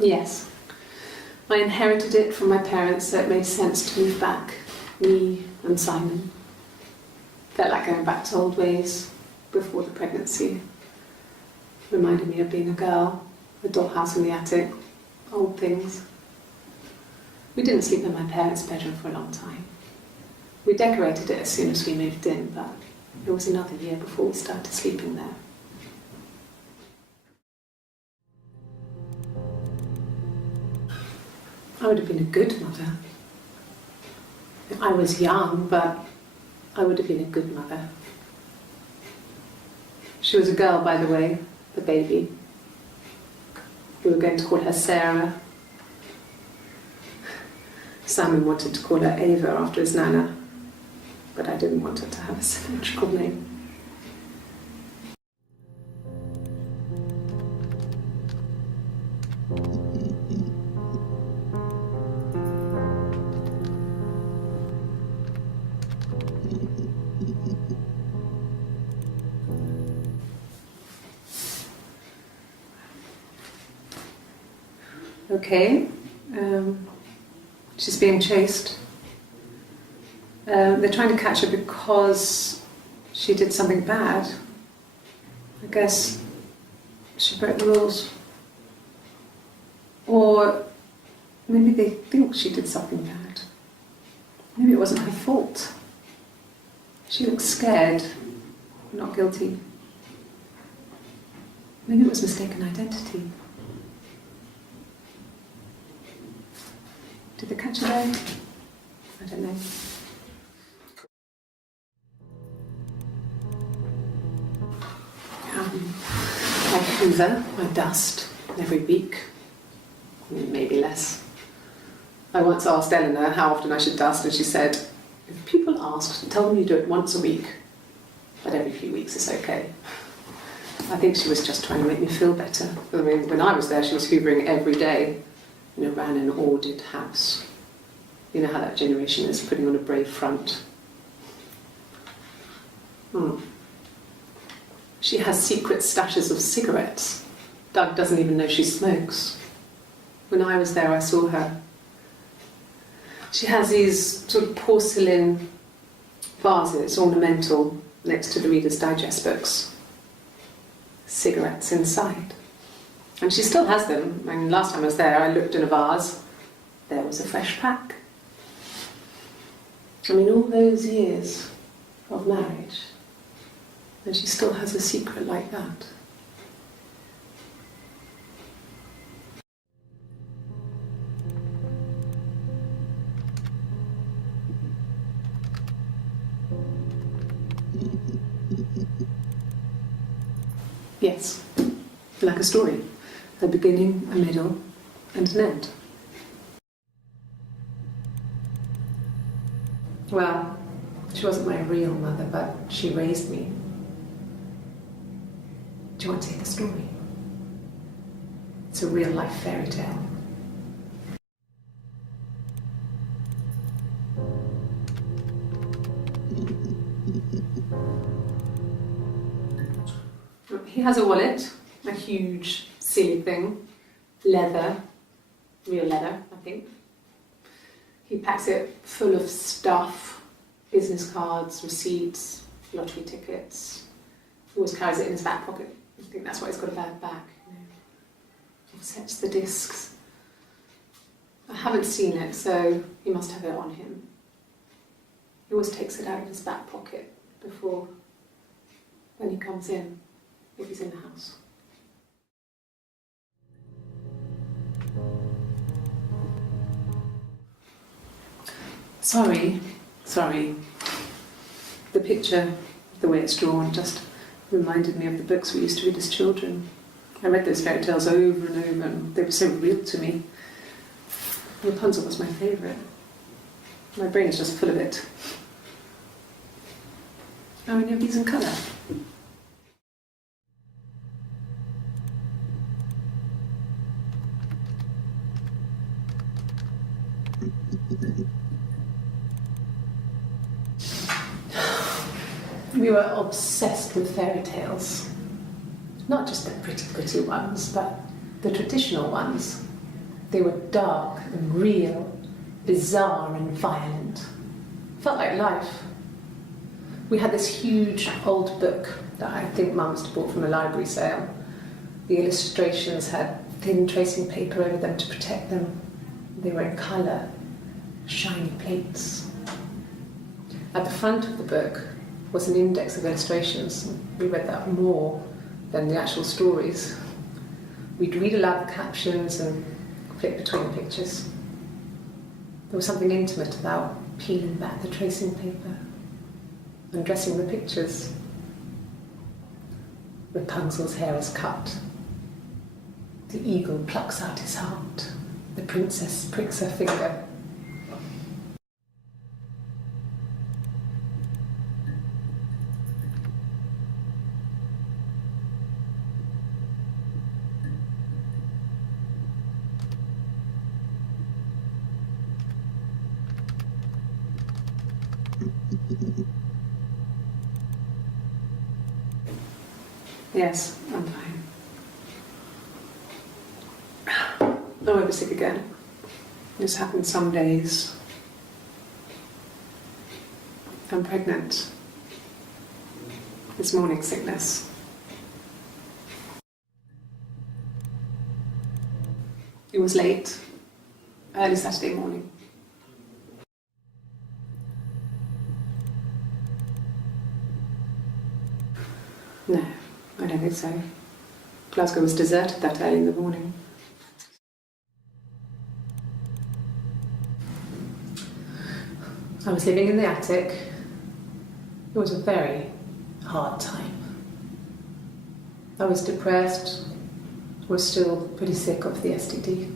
Yes, I inherited it from my parents, so it made sense to move back, me and Simon. Felt like going back to old ways before the pregnancy. Reminded me of being a girl, the dollhouse in the attic, old things. We didn't sleep in my parents' bedroom for a long time. We decorated it as soon as we moved in, but it was another year before we started sleeping there. I would have been a good mother. I was young, but I would have been a good mother. She was a girl, by the way, the baby. We were going to call her Sarah. Simon wanted to call her Ava after his nana, but I didn't want her to have a symmetrical name. Okay, she's being chased. They're trying to catch her because she did something bad. I guess she broke the rules. Or maybe they think she did something bad. Maybe it wasn't her fault. She looks scared, not guilty. Maybe it was mistaken identity. Did they catch her there? I don't know. I hoover my dust every week, maybe less. I once asked Eleanor how often I should dust, and she said, if people ask, tell them you do it once a week, but every few weeks is okay. I think she was just trying to make me feel better. I mean, when I was there, she was hoovering every day. Ran an ordered house. You know how that generation is, putting on a brave front. She has secret stashes of cigarettes. Doug doesn't even know she smokes. When I was there, I saw her. She has these sort of porcelain vases, ornamental, next to the Reader's Digest books. Cigarettes inside. And she still has them. I mean, last time I was there, I looked in a vase. There was a fresh pack. I mean, all those years of marriage, and she still has a secret like that. Yes, like a story. A beginning, a middle, and an end. Well, she wasn't my real mother, but she raised me. Do you want to hear the story? It's a real-life fairy tale. He has a wallet, a huge silly thing, leather, real leather, I think. He packs it full of stuff, business cards, receipts, lottery tickets. He always carries it in his back pocket. I think that's why he's got a bad back. He sets the discs. I haven't seen it, so he must have it on him. He always takes it out of his back pocket before, when he comes in, if he's in the house. Sorry. The picture, the way it's drawn, just reminded me of the books we used to read as children. I read those fairy tales over and over, and they were so real to me. Rapunzel was my favourite. My brain is just full of it. Are any of these in colour? We were obsessed with fairy tales. Not just the pretty ones, but the traditional ones. They were dark and real, bizarre and violent. Felt like life. We had this huge old book that I think Mum must have bought from a library sale. The illustrations had thin tracing paper over them to protect them. They were in colour, shiny plates. At the front of the book was an index of illustrations. We read that more than the actual stories. We'd read aloud the captions and flip between the pictures. There was something intimate about peeling back the tracing paper, undressing the pictures. Rapunzel's hair is cut. The eagle plucks out his heart. The princess pricks her finger. Yes, I'm fine. I won't be sick again. This happens some days. I'm pregnant. It's morning sickness. It was late, early Saturday morning. No, I don't think so. Glasgow was deserted that early in the morning. I was living in the attic. It was a very hard time. I was depressed, was still pretty sick of the STD.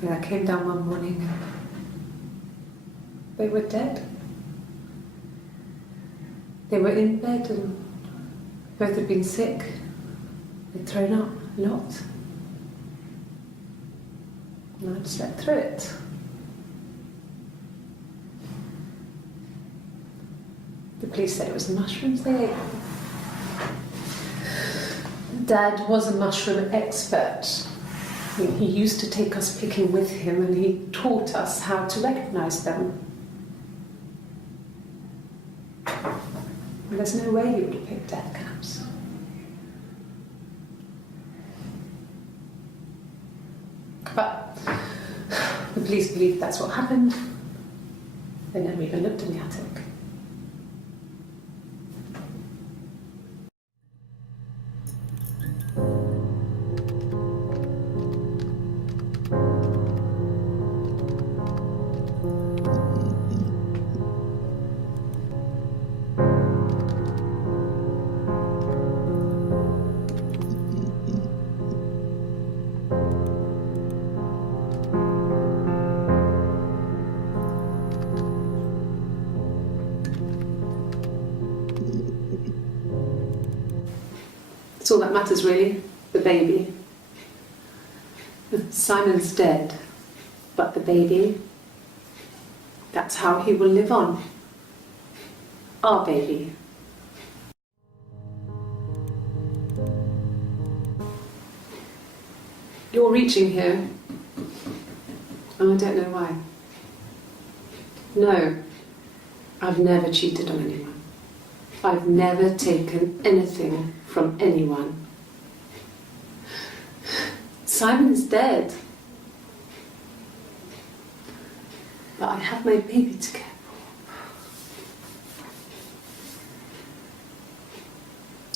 When I came down one morning, they were dead. They were in bed and both had been sick. They'd thrown up a lot. And I'd slept through it. The police said it was the mushrooms they ate. Dad was a mushroom expert. He used to take us picking with him and he taught us how to recognise them. And there's no way you would have picked death caps. But the police believe that's what happened. They never even looked in the attic. It's all that matters really, the baby. Simon's dead, but the baby, that's how he will live on. Our baby. You're reaching here, and I don't know why. No, I've never cheated on anyone. I've never taken anything from anyone. Simon is dead. But I have my baby to care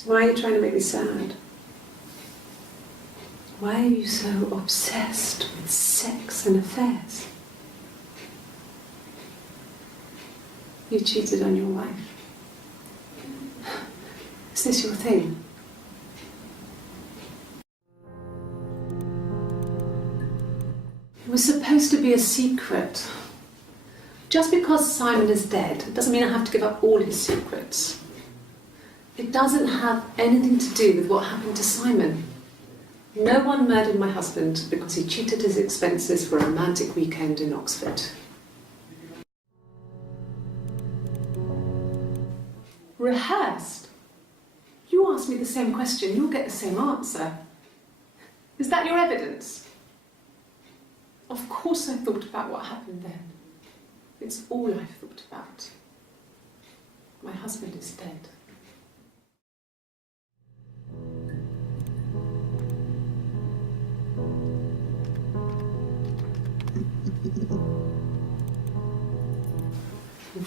for. Why are you trying to make me sad? Why are you so obsessed with sex and affairs? You cheated on your wife. Is this your thing? It was supposed to be a secret. Just because Simon is dead doesn't mean I have to give up all his secrets. It doesn't have anything to do with what happened to Simon. No one murdered my husband because he cheated his expenses for a romantic weekend in Oxford. Rehearsed? You ask me the same question, you'll get the same answer. Is that your evidence? Of course I thought about what happened then. It's all I've thought about. My husband is dead.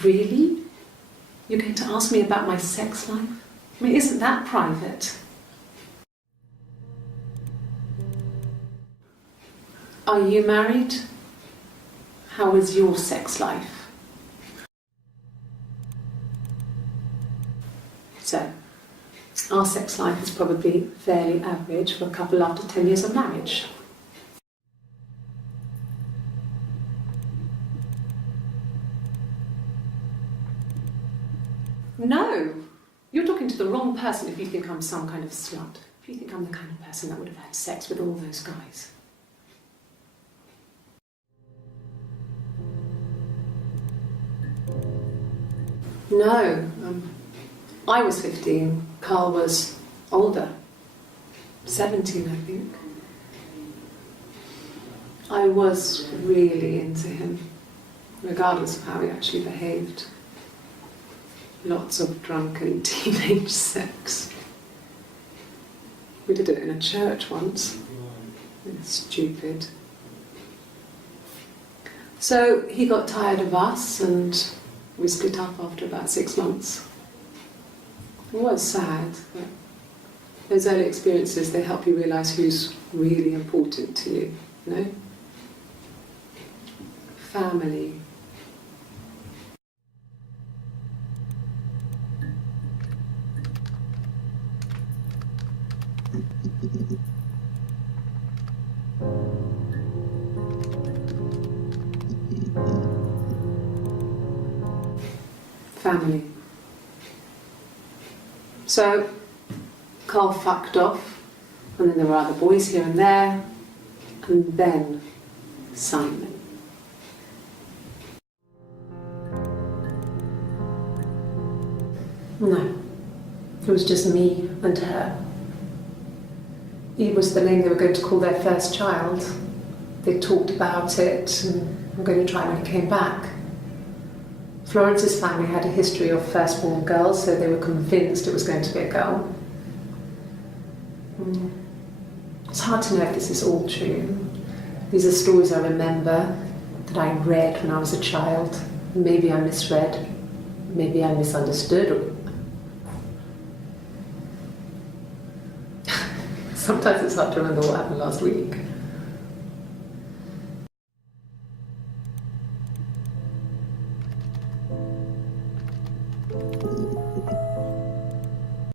Really? You're going to ask me about my sex life? I mean, isn't that private? Are you married? How is your sex life? So, our sex life is probably fairly average for a couple after 10 years of marriage. No, you're talking to the wrong person if you think I'm some kind of slut. If you think I'm the kind of person that would have had sex with all those guys. No, I was 15, Carl was older, 17 I think. I was really into him, regardless of how he actually behaved. Lots of drunken teenage sex. We did it in a church once. It's stupid. So he got tired of us and we split up after about 6 months. It was sad, but those early experiences, they help you realise who's really important to you, you know? Family. Family. So, Carl fucked off, and then there were other boys here and there, and then Simon. No, it was just me and her. Eve was the name they were going to call their first child. They talked about it, and were going to try when he came back. Florence's family had a history of firstborn girls, so they were convinced it was going to be a girl. It's hard to know if this is all true. These are stories I remember, that I read when I was a child. Maybe I misread, maybe I misunderstood. Sometimes it's hard to remember what happened last week.